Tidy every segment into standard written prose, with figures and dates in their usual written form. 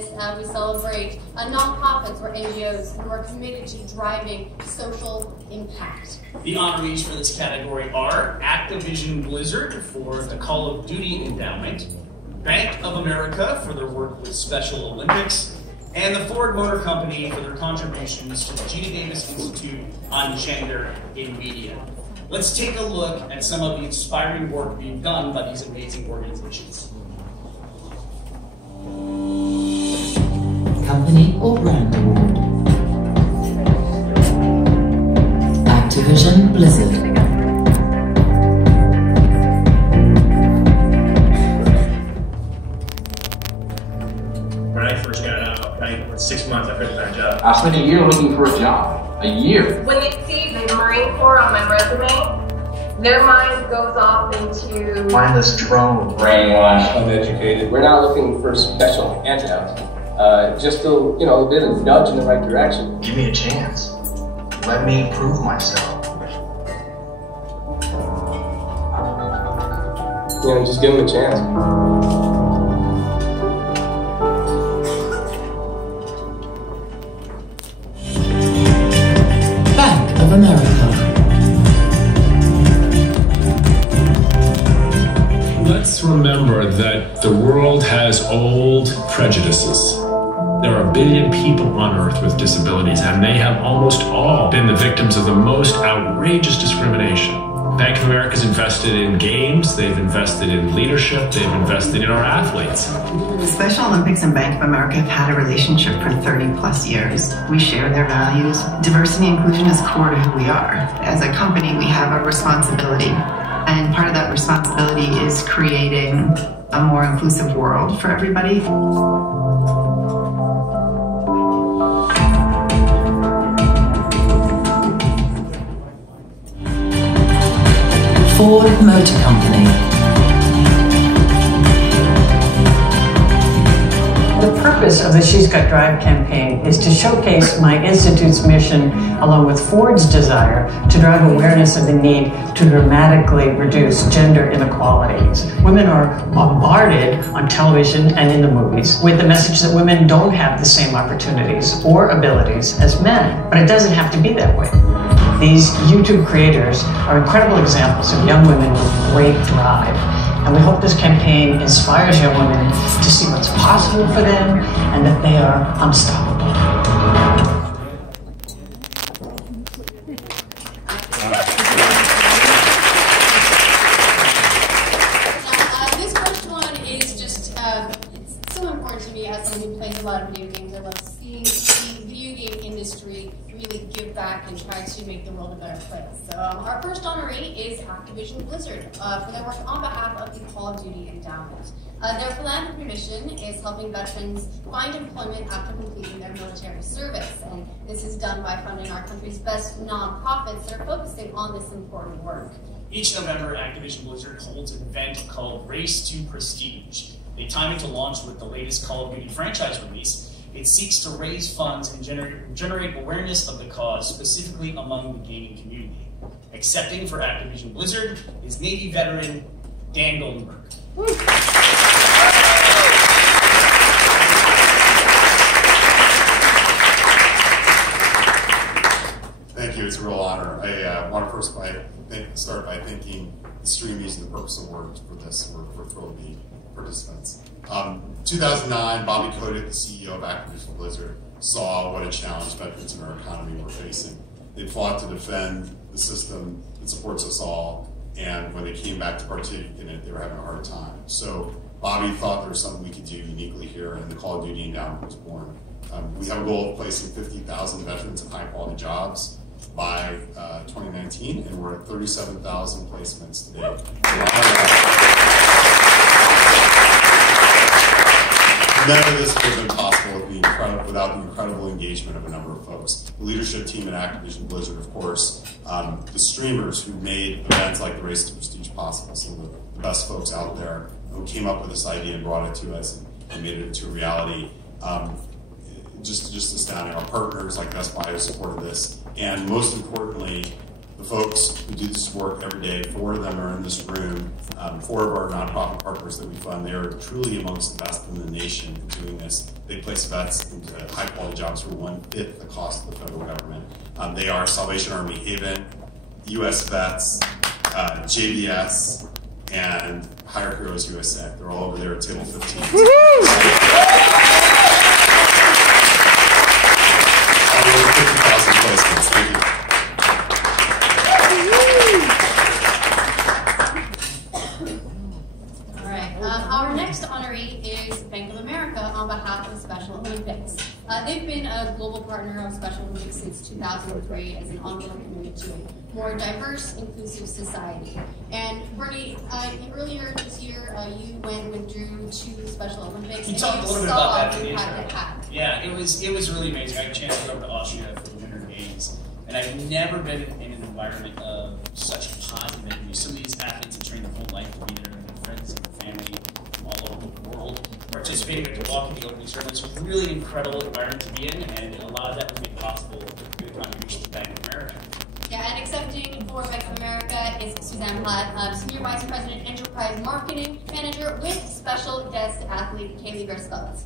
this, we celebrate nonprofits or NGOs who are committed to driving social impact. The honorees for this category are Activision Blizzard for the Call of Duty Endowment, Bank of America for their work with Special Olympics, and the Ford Motor Company for their contributions to the Geena Davis Institute on Gender in Media. Let's take a look at some of the inspiring work being done by these amazing organizations. Company or Brand Award. Activision Blizzard. When I first got out, in 6 months I couldn't find a job. I spent a year looking for a job. A year. When they see the Marine Corps on my resume, their mind goes off into mindless drone. Brainwashed, uneducated. We're not looking for special handouts. Just a bit of nudge in the right direction. Give me a chance. Let me prove myself. Just give them a chance. Bank of America. Let's remember that the world has old prejudices. There are 1 billion people on Earth with disabilities, and they have almost all been the victims of the most outrageous discrimination. Bank of America's invested in games, they've invested in leadership, they've invested in our athletes. Special Olympics and Bank of America have had a relationship for 30+ years. We share their values. Diversity and inclusion is core to who we are. As a company, we have a responsibility, and part of that responsibility is creating a more inclusive world for everybody. Ford Motor Company. The purpose of the She's Got Drive campaign is to showcase my institute's mission, along with Ford's desire to drive awareness of the need to dramatically reduce gender inequalities. Women are bombarded on television and in the movies with the message that women don't have the same opportunities or abilities as men, but it doesn't have to be that way. These YouTube creators are incredible examples of young women with great drive. And we hope this campaign inspires young women to see what's possible for them and that they are unstoppable. This first one is just, it's so important to me as someone who plays a lot of video games. I love seeing the video game industry really give back and try to make the world a better place. Our first honoree is Activision Blizzard for their work on behalf of the Call of Duty Endowment. Their philanthropy mission is helping veterans find employment after completing their military service, and this is done by funding our country's best nonprofits that are focusing on this important work. Each November, Activision Blizzard holds an event called Race to Prestige. They time it to launch with the latest Call of Duty franchise release. It seeks to raise funds and generate awareness of the cause, specifically among the gaming community. Accepting for Activision Blizzard is Navy veteran Dan Goldenberg. Thank you, it's a real honor. I want to first start by thanking the Streamies and the Purpose Award for this. We're thrilled to be participants. 2009, Bobby Kotick, the CEO of Activision Blizzard, saw what a challenge veterans in our economy were facing. They fought to defend the system that supports us all, and when they came back to partake in it, they were having a hard time. So Bobby thought there was something we could do uniquely here, and the Call of Duty Endowment was born. We have a goal of placing 50,000 veterans in high-quality jobs by 2019, and we're at 37,000 placements today. None of this would have been possible without the incredible engagement of a number of folks. The leadership team at Activision Blizzard, of course, the streamers who made events like the Race to Prestige possible, some of the best folks out there who came up with this idea and brought it to us and made it into a reality. Just astounding. Our partners like Best Buy who supported this, and most importantly, the folks who do this work every day. 4 of them are in this room. 4 of our nonprofit partners that we fund, they are truly amongst the best in the nation doing this. They place vets into high-quality jobs for 1/5 the cost of the federal government. They are Salvation Army Haven, U.S. Vets, JBS, and Hire Heroes USA. They're all over there at table 15. Over 50,000 placements. Thank you. All right. Our next honoree is Bank of America on behalf of Special Olympics. They've been a global partner of Special Olympics since 2003 as an ongoing commitment to a more diverse, inclusive society. And Bernie, earlier this year, you withdrew to Special Olympics. You talked a little bit about that in the intro. Had. Yeah, it was really amazing. I had a chance to go to Austria for the Winter Games, and I've never been in an environment of such positive energy. Some of these athletes have trained their whole life to be there, and their friends and their family from all over the world participating at the walk in the opening ceremony. So it's a really incredible environment to be in, and a lot of that was made possible through the contributions to Bank of America. Yeah, and accepting for Bank of America is Suzanne Platt, Senior Vice President, Enterprise Marketing Manager with special guest athlete Kaylee Lizzievelàsquez.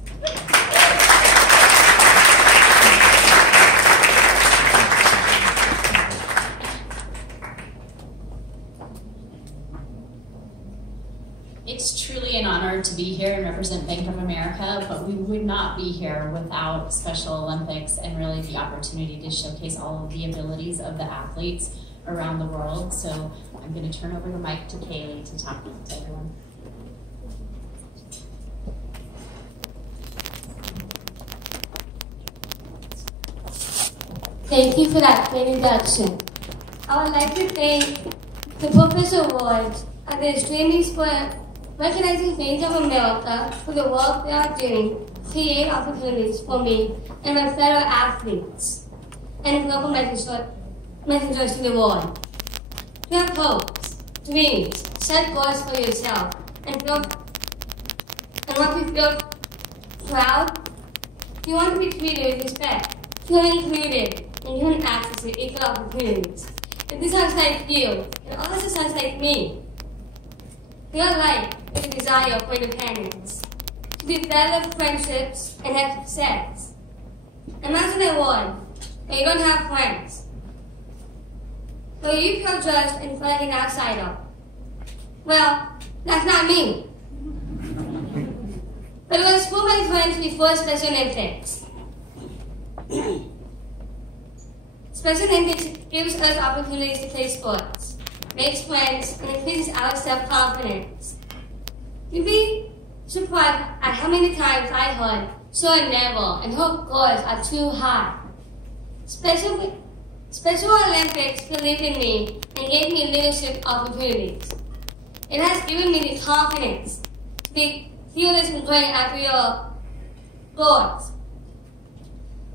It's truly an honor to be here and represent Bank of America, but we would not be here without Special Olympics and really the opportunity to showcase all of the abilities of the athletes around the world. So I'm going to turn over the mic to Kaylee to talk to everyone. Thank you for that great introduction. I would like to thank the Purpose Awards and the Extremely Sport recognizing Bank of America for the work they are doing to create opportunities for me and my fellow athletes and global messengers to the world. You have hopes, dreams, set goals for yourself, and want to feel proud. You want to be treated with respect, feel included, and you want access to equal opportunities. If this sounds like you, it also sounds like me. Your life is a desire for independence, to develop friendships and have success. Imagine a world where you don't have friends, where you feel judged and feel like an outsider. Well, that's not me. But it was for my friends before Special Olympics. Special Olympics gives us opportunities to play sports, makes friends, and increases our self-confidence. You'd be surprised at how many times I heard, "Sure, never," and "hope goals are too high." Special Olympics believed in me and gave me leadership opportunities. It has given me the confidence to be fearless in going after your goals.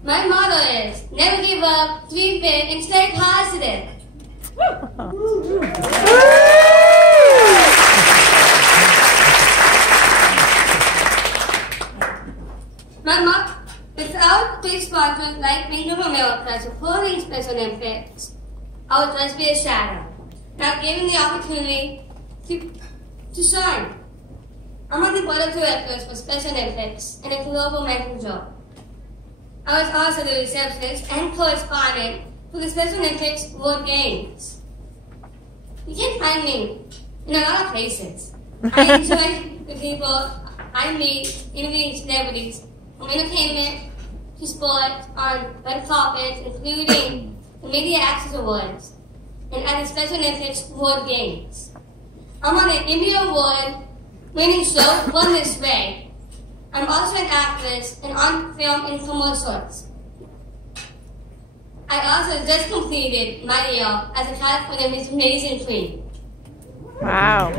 My motto is, never give up, dream big, and stay positive. Without big sponsors like Bank of America supporting Special Olympics, I would just be a shadow, not given the opportunity to shine. I'm on the board of directors for Special Olympics and a global messenger. I was also the receptionist and correspondent for the Special Olympics World Games. You can find me in a lot of places. I enjoy the people I meet, interviewing celebrities, from entertainment to sports on red carpets, including the Media Access Awards and at the Special Olympics World Games. I'm on an Emmy Award-winning show, Born This Way. I'm also an actress and on film and commercials. I also just completed my year as a California Miss Amazing Queen. Wow.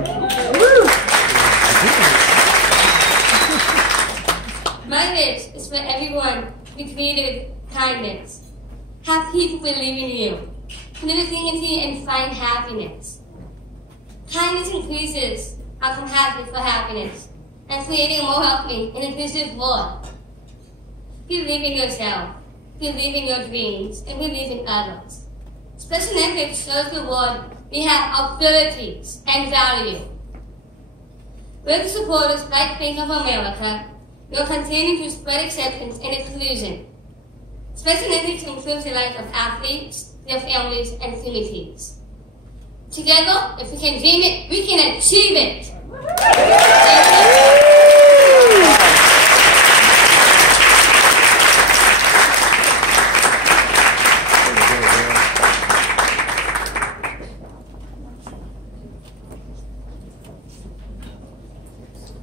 My wish is for everyone to be treated with kindness. Have people believe in you. Live with dignity and find happiness. Kindness increases our compassion for happiness and creating a more healthy and inclusive world. Believe in yourself, believe in your dreams, and believe in others. Special Olympics shows the world we have abilities and value. With supporters like Bank of America, we will continue to spread acceptance and inclusion. Special Olympics improves the lives of athletes, their families, and communities. Together, if we can dream it, we can achieve it.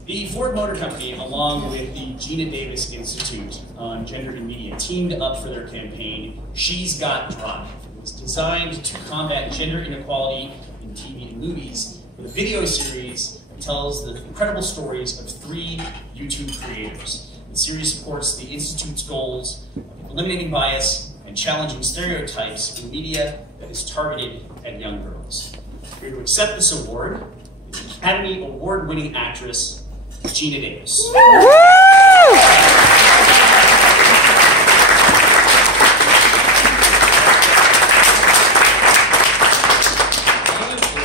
The Ford Motor Company, along with the Geena Davis Institute on Gender in Media, teamed up for their campaign, She's Got Drive. It was designed to combat gender inequality in TV and movies with a video series that tells the incredible stories of 3 YouTube creators. The series supports the Institute's goals of eliminating bias and challenging stereotypes in media that is targeted at young girls. Here to accept this award is Academy Award-winning actress Geena Davis.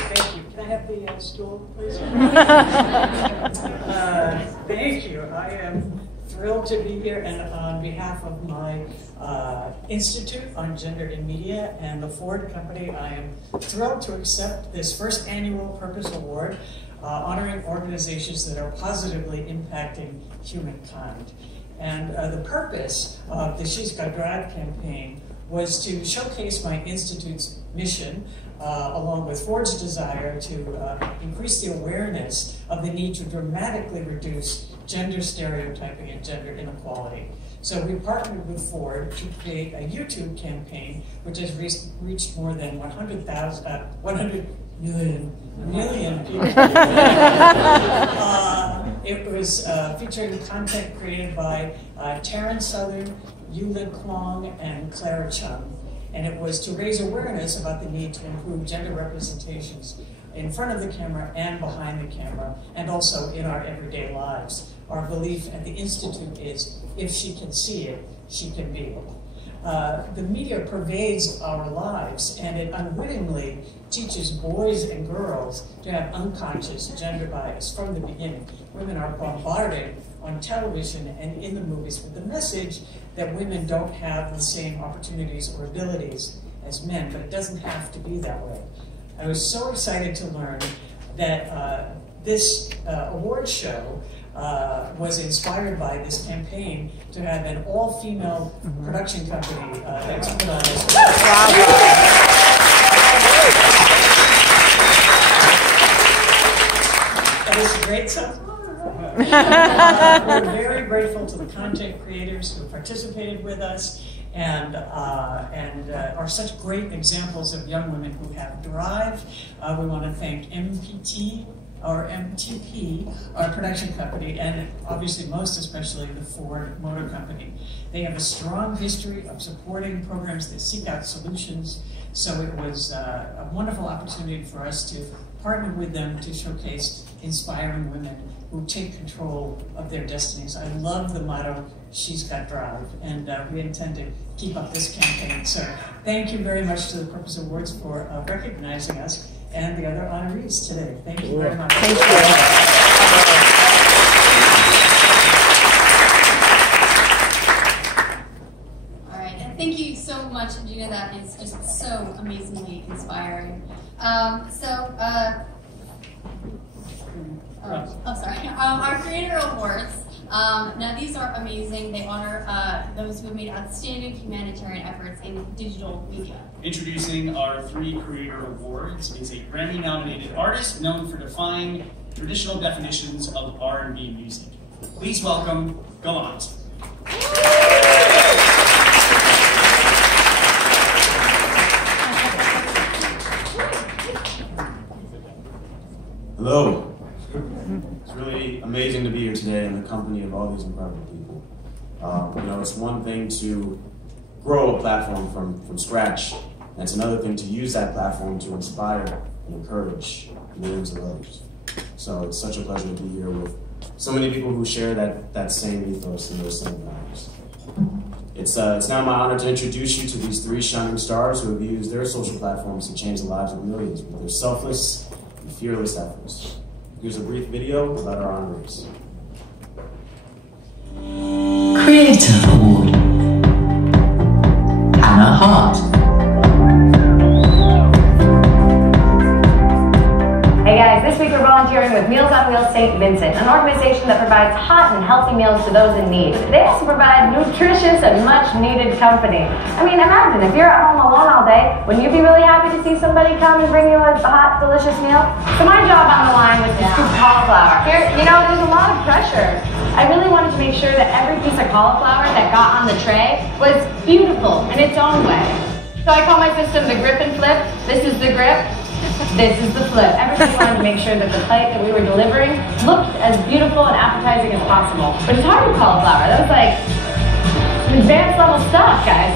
Thank you. Can I have the stool, please? Thank you. I am thrilled to be here, and on behalf of my Institute on Gender in Media and the Ford Company, I am thrilled to accept this first annual Purpose Award, honoring organizations that are positively impacting humankind. And the purpose of the She's Got Drive campaign was to showcase my Institute's mission, along with Ford's desire to increase the awareness of the need to dramatically reduce gender stereotyping and gender inequality. So we partnered with Ford to create a YouTube campaign which has reached more than 100 million people. It was featuring content created by Taryn Southern, Yulin Kwong, and Clara Chung. And it was to raise awareness about the need to improve gender representations in front of the camera and behind the camera, and also in our everyday lives. Our belief at the Institute is, if she can see it, she can be it. The media pervades our lives, and it unwittingly teaches boys and girls to have unconscious gender bias from the beginning. Women are bombarded on television and in the movies with the message that women don't have the same opportunities or abilities as men, but it doesn't have to be that way. I was so excited to learn that this award show was inspired by this campaign to have an all-female production company that's put on this. That is great stuff. We're very grateful to the content creators who participated with us and are such great examples of young women who have drive. We want to thank MTP, our production company, and obviously most especially the Ford Motor Company. They have a strong history of supporting programs that seek out solutions, so it was a wonderful opportunity for us to partner with them to showcase inspiring women who take control of their destinies. I love the motto, She's Got Drive, and we intend to keep up this campaign. So thank you very much to the Purpose Awards for recognizing us and the other honorees today. Thank you very much. Thank you. All right, and thank you so much, Geena. That is just so amazingly inspiring. Our Creator Awards. Now these are amazing. They honor those who have made outstanding humanitarian efforts in digital media. Introducing our 3 Creator Awards is a Grammy-nominated artist known for defying traditional definitions of R&B music. Please welcome Gallant. Hello. It's really amazing to be here today in the company of all these incredible people. It's one thing to grow a platform from scratch, and it's another thing to use that platform to inspire and encourage millions of others. So it's such a pleasure to be here with so many people who share that same ethos and those same values. It's now my honor to introduce you to these three shining stars who have used their social platforms to change the lives of millions with their selfless and fearless efforts. Here's a brief video about our honorees. Creator Award. Hannah Hart. Hey guys, this week we're volunteering with Meals on Wheels St. Vincent, an organization that provides hot and healthy meals to those in need. They also provide nutritious and much needed company. I mean, imagine if you're at home alone all day, wouldn't you be really happy to see somebody come and bring you a hot, delicious meal? So my job on the line was to scoop cauliflower. Here, you know, there's a lot of pressure. I really wanted to make sure that every piece of cauliflower that got on the tray was beautiful in its own way. So I call my system the grip and flip. This is the grip. This is the flip. Everybody wanted to make sure that the plate that we were delivering looked as beautiful and appetizing as possible. But it's hard with cauliflower. That was like advanced level stuff, guys.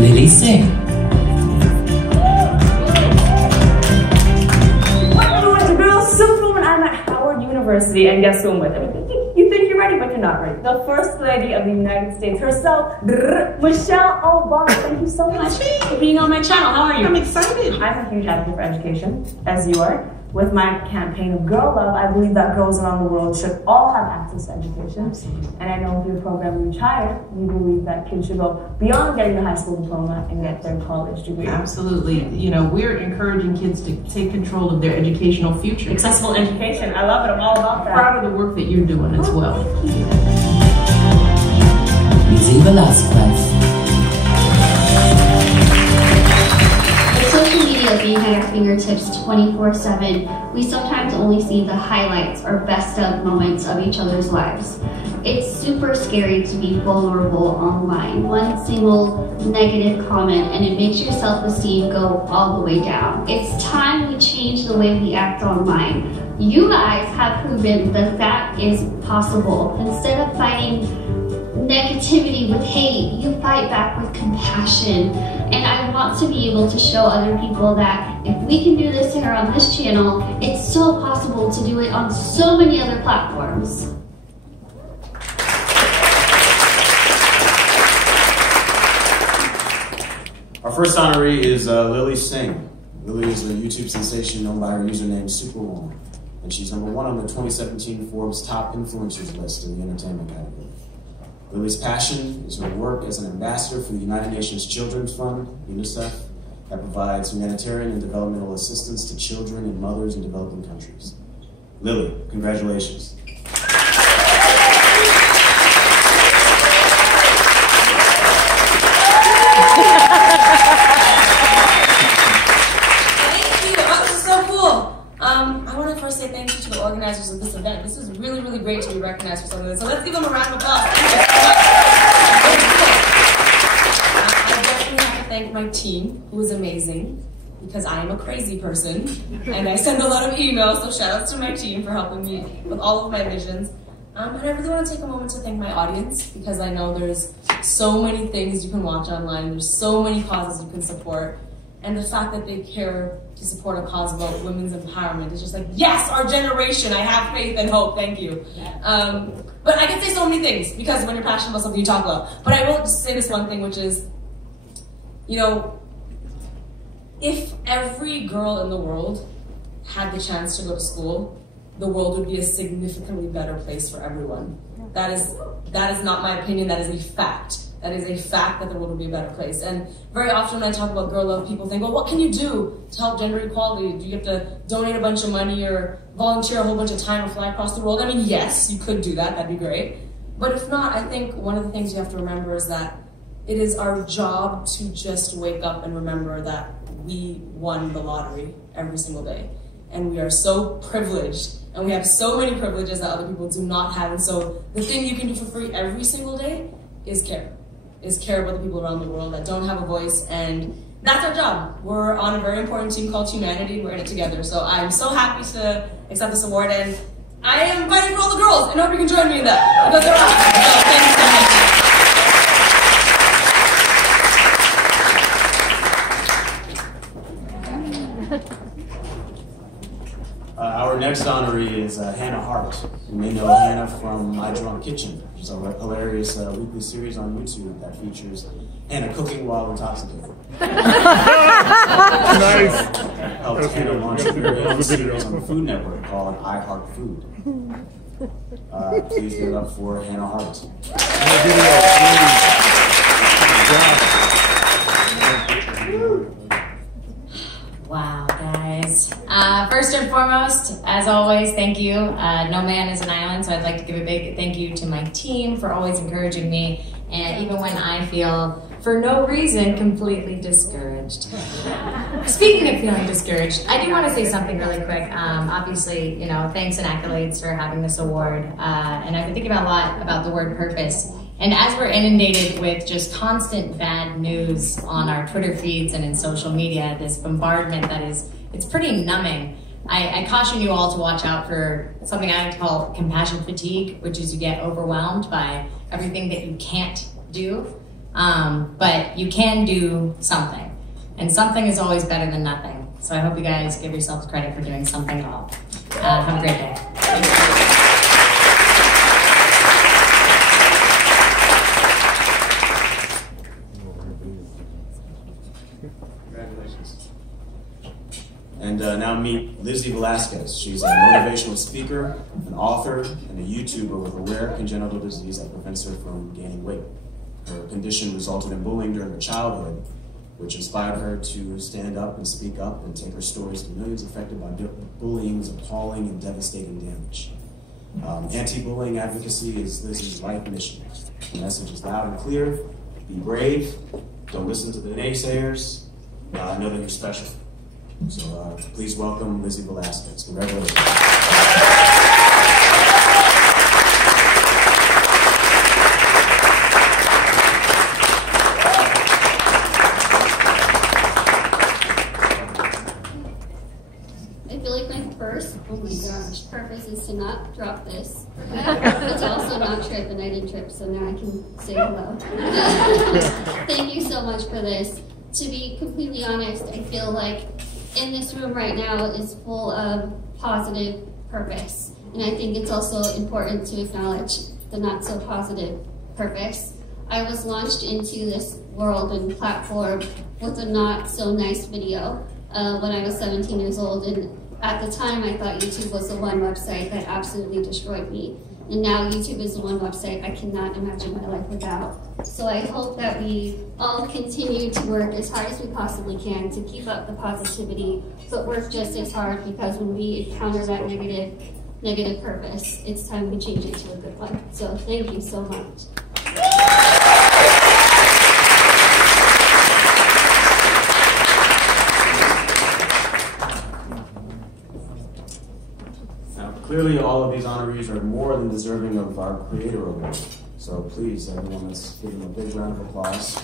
Lily Singh. I'm at Howard University, and guess who I'm with? I mean, you think you're ready, but you're not ready. The First Lady of the United States herself, Michelle Obama. Thank you so much for being on my channel. How are you? I'm excited. I'm a huge advocate for education, as you are. With my campaign of Girl Love, I believe that girls around the world should all have access to education. And I know with your program, Reach Higher, you believe that kids should go beyond getting the high school diploma and get their college degree. Absolutely. You know, we're encouraging kids to take control of their educational future. Accessible education. I love it. I'm all about that. Proud of the work that you're doing as well. Lizzievelàsquez. Social media being at our fingertips 24/7, we sometimes only see the highlights or best of moments of each other's lives. It's super scary to be vulnerable online. One single negative comment and it makes your self-esteem go all the way down. It's time we change the way we act online. You guys have proven that that is possible. Instead of fighting negativity with hate, you fight back with compassion. And I want to be able to show other people that if we can do this here on this channel, it's so possible to do it on so many other platforms. Our first honoree is Lily Singh. Lily is a YouTube sensation known by her username Superwoman, and she's #1 on the 2017 Forbes Top Influencers list in the entertainment category. Lily's passion is her work as an ambassador for the United Nations Children's Fund, UNICEF, that provides humanitarian and developmental assistance to children and mothers in developing countries. Lily, congratulations. I want to first say thank you to the organizers of this event. This is really, really great to be recognized for something like this. So let's give them a round of applause. I definitely have to thank my team, who is amazing, because I am a crazy person, and I send a lot of emails, so shout outs to my team for helping me with all of my visions. And I really want to take a moment to thank my audience, because I know there's so many things you can watch online, there's so many causes you can support, and the fact that they care to support a cause about women's empowerment is just like, yes, our generation, I have faith and hope, thank you. But I can say so many things, because when you're passionate about something, you talk about. But I will just say this one thing, which is, you know, if every girl in the world had the chance to go to school, the world would be a significantly better place for everyone. That is not my opinion, that is a fact. That is a fact that the world will be a better place. And very often when I talk about girl love, people think, well, what can you do to help gender equality? Do you have to donate a bunch of money or volunteer a whole bunch of time or fly across the world? I mean, yes, you could do that, that'd be great. But if not, I think one of the things you have to remember is that it is our job to just wake up and remember that we won the lottery every single day. And we are so privileged, and we have so many privileges that other people do not have. And so the thing you can do for free every single day is care. Is care about the people around the world that don't have a voice, and that's our job. We're on a very important team called Humanity, we're in it together. So I'm so happy to accept this award, and I am fighting for all the girls, and I hope you can join me in that, because they're Our next honoree honoree is Hannah Hart. You may know Hannah from My Drunk Kitchen, which is a hilarious weekly series on YouTube that features Hannah cooking while intoxicated. Nice. Helped Hannah launch a very own series on the Food Network called I Heart Food. Please give it up for Hannah Hart. Wow, guys. First and foremost, as always, thank you. No man is an island, so I'd like to give a big thank you to my team for always encouraging me, and even when I feel, for no reason, completely discouraged. Speaking of feeling discouraged, I do want to say something really quick. Obviously, you know, thanks and accolades for having this award. And I've been thinking a lot about the word purpose. And as we're inundated with just constant bad news on our Twitter feeds and in social media, this bombardment that is, it's pretty numbing. I caution you all to watch out for something I like to call compassion fatigue, which is you get overwhelmed by everything that you can't do. But you can do something. And something is always better than nothing. So I hope you guys give yourselves credit for doing something at all. Have a great day. Congratulations. And now meet Lizzievelàsquez. She's a motivational speaker, an author, and a YouTuber with a rare congenital disease that prevents her from gaining weight. Her condition resulted in bullying during her childhood, which inspired her to stand up and speak up and take her stories to millions affected by bullying's appalling and devastating damage. Anti-bullying advocacy is Lizzie's life mission. The message is loud and clear. Be brave. Don't listen to the naysayers. Know that you're special. So please welcome Lizzievelàsquez. Congratulations. Oh my gosh, purpose is to not drop this, but to also not trip, and I didn't trip, so now I can say hello. Thank you so much for this. To be completely honest, I feel like in this room right now is full of positive purpose, and I think it's also important to acknowledge the not so positive purpose. I was launched into this world and platform with a not so nice video when I was 17 years old, and at the time, I thought YouTube was the one website that absolutely destroyed me. And now YouTube is the one website I cannot imagine my life without. So I hope that we all continue to work as hard as we possibly can to keep up the positivity, but work just as hard, because when we encounter that negative purpose, it's time we change it to a good one. So thank you so much. Clearly, all of these honorees are more than deserving of our Creator Award. So please, everyone, let's give them a big round of applause.